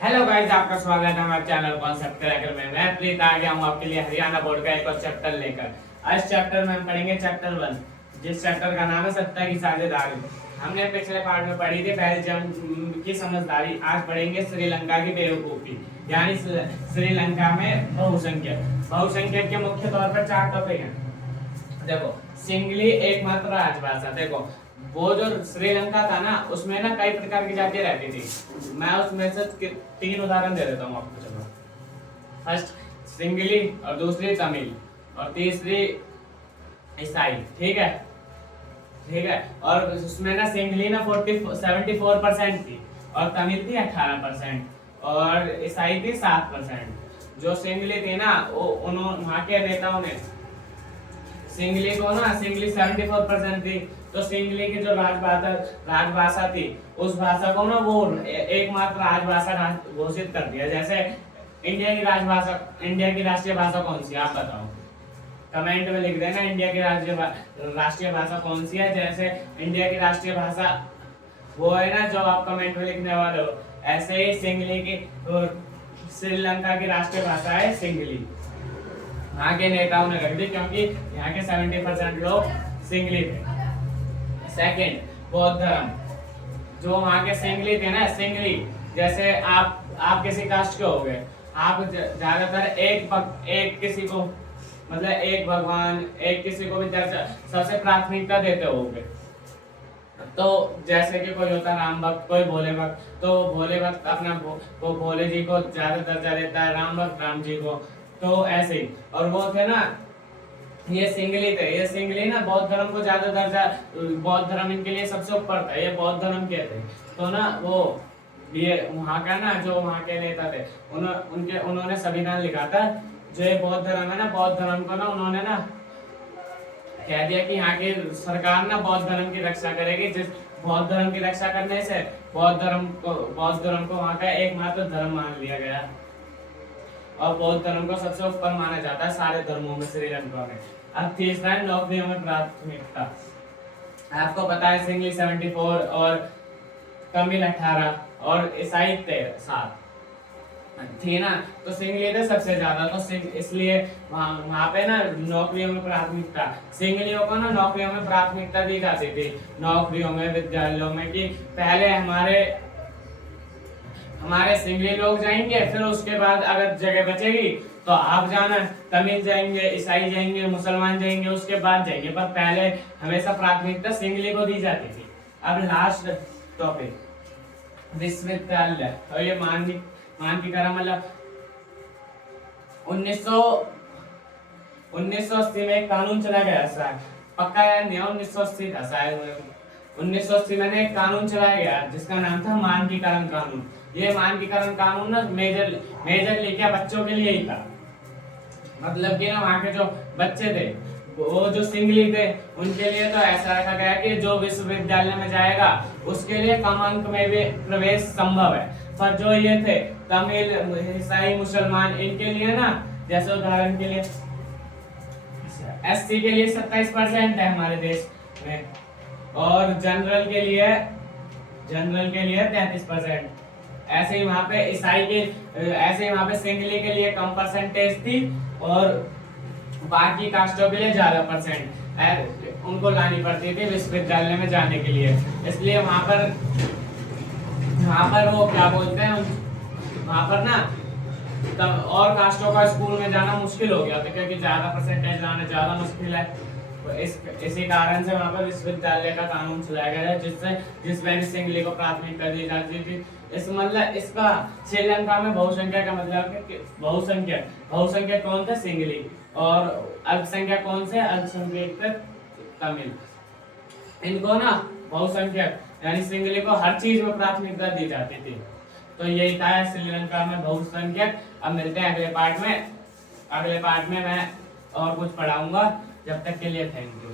Hello guys, आपका स्वागत है हमारे चैनल कॉन्सेप्ट क्रैकर में। मैं प्रीत आ गया हूँ आपके लिए हरियाणा बोर्ड का एक और चैप्टर लेकर। आज चैप्टर में हम पढ़ेंगे चैप्टर 1, जिस चैप्टर का नाम है सत्ता की साझेदारी। हमने पिछले पार्ट में पढ़ी थी बेल्जियम की समझदारी। आज पढ़ेंगे श्रीलंका की बेवकूफी, यानी श्रीलंका में बहुसंख्यक के मुख्य तौर पर 4 टॉपिक हैं। देखो, सिंगली एकमात्र राजभाषा। देखो, वो जो श्रीलंका था ना, उसमें ना कई प्रकार की जातियां रहती थी। मैं उसमें से 3 उदाहरण दे देता हूँ आपको। चलो, फर्स्ट सिंगली, और दूसरी तमिल, और तीसरी ईसाई। ठीक है, ठीक है। और उसमें ना सिंगली ना 74% थी, और तमिल थी 18%, और ईसाई थी 7%। जो सिंगली थी ना, वो उन्होंने वहाँ के नेताओं ने सिंगली को ना, सिंगली 74% थी, तो सिंगली की जो राजभाषा थी, उस भाषा को ना वो एकमात्र राजभाषा घोषित कर दिया। जैसे इंडिया की राजभाषा, इंडिया की राष्ट्रीय भाषा कौन सी है आप बताओ, कमेंट में लिख देना इंडिया की राष्ट्रीय भाषा कौन सी है। जैसे इंडिया की राष्ट्रीय भाषा वो है ना जो आप कमेंट में लिखने वाले हो, ऐसे ही सिंगली की श्रीलंका की राष्ट्रीय भाषा है सिंगली। यहाँ के नेताओं ने रख दी क्योंकि यहाँ के 70% लोग सिंगली थे। सेकंड, बौद्ध धर्म। जो वहाँ के सिंगली थे ना, सिंगली जैसे आप किसी कास्ट के हो गए, आप ज्यादातर एक किसी को, मतलब एक भगवान, एक किसी को भी दर्जा सबसे प्राथमिकता देते होगे। तो जैसे कि कोई होता राम भक्त, कोई भोले भक्त, तो भोले भक्त अपना वो भोले जी को ज्यादा दर्जा देता है, राम भक्त राम जी को। तो ऐसे ही, और वो थे ना, ये सिंगली थे। ये सिंगली ना बौद्ध धर्म को ज्यादा दर्जा, बौद्ध धर्म इनके लिए सबसे ऊपर था, ये बौद्ध धर्म के थे। तो ना वो ये वहाँ का ना, जो वहाँ के नेता थे, उन्होंने संविधान लिखा था। जो ये बौद्ध धर्म है ना, बौद्ध धर्म को ना उन्होंने ना कह दिया कि यहाँ की सरकार ना बौद्ध धर्म की रक्षा करेगी। जिस बौद्ध धर्म की रक्षा करने से बौद्ध धर्म को वहाँ का एकमात्र धर्म मान लिया गया, और बौद्ध धर्म को सबसे ऊपर माना जाता है सारे धर्मों में श्रीलंका में। अब तीसरा है नौकरियों में प्राथमिकता। आपको पता है सिंगली 74 और तमिल 18 और ईसाई 7 थी ना, तो सिंगली थे सबसे ज्यादा। तो इसलिए वहाँ पे ना नौकरियों में प्राथमिकता, सिंगलियों को ना नौकरियों में प्राथमिकता दी जाती थी, नौकरियों में, विद्यालयों में, कि पहले हमारे सिंगली लोग जाएंगे, फिर उसके बाद अगर जगह बचेगी तो आप जाना, तमिल जाएंगे, ईसाई जाएंगे, मुसलमान जाएंगे, उसके बाद जाएंगे, पर पहले हमेशा प्राथमिकता सिंगली को दी जाती थी। अब लास्ट टॉपिक, विश्वविद्यालय। और ये मानकीकरण, मतलब 1980 में एक कानून चला गया था, पक्का याद नहीं, 1980 था शायद। 1980 में एक कानून चलाया गया जिसका नाम था मानकीकरण कानून। ये मानकीकरण कानून ना मेजरली क्या बच्चों के लिए ही था। मतलब कि ना वहाँ के जो बच्चे थे, वो जो सिंगली थे, उनके लिए तो ऐसा रखा गया कि जो विश्वविद्यालय में जाएगा उसके लिए कम अंक में भी प्रवेश संभव है। पर जो ये थे तमिल, ईसाई, मुसलमान, इनके लिए ना, जैसे उदाहरण के लिए एससी के लिए 27% है हमारे देश में, और जनरल के लिए 33%। ऐसे ही वहाँ पे ऐसे ही वहाँ पे सिंगली के लिए कम परसेंटेज थी, और बाकी कास्टों के लिए ज्यादा परसेंट उनको लानी पड़ती थी विश्वविद्यालय में जाने के लिए। इसलिए वहाँ पर वो क्या बोलते हैं, वहाँ पर ना तब और कास्टों का स्कूल में जाना मुश्किल हो गया था, क्योंकि ज्यादा परसेंटेज लाना ज्यादा मुश्किल है। तो इसी कारण से वहाँ पर विश्वविद्यालय का कानून चलाया गया है, जिसमें सिंगली को प्राथमिकता दी जाती थी। इसका श्रीलंका में बहुसंख्या का मतलब है कि बहुसंख्यक कौन थे, सिंगली, और अल्पसंख्यक कौन से, अल्पसंख्यक थे तमिल। इनको ना बहुसंख्यक यानी सिंगली को हर चीज में प्राथमिकता दी जाती थी। तो यही था श्रीलंका में बहुसंख्यक। अब मिलते हैं अगले पार्ट में। अगले पार्ट में मैं और कुछ पढ़ाऊंगा। जब तक के लिए थैंक यू।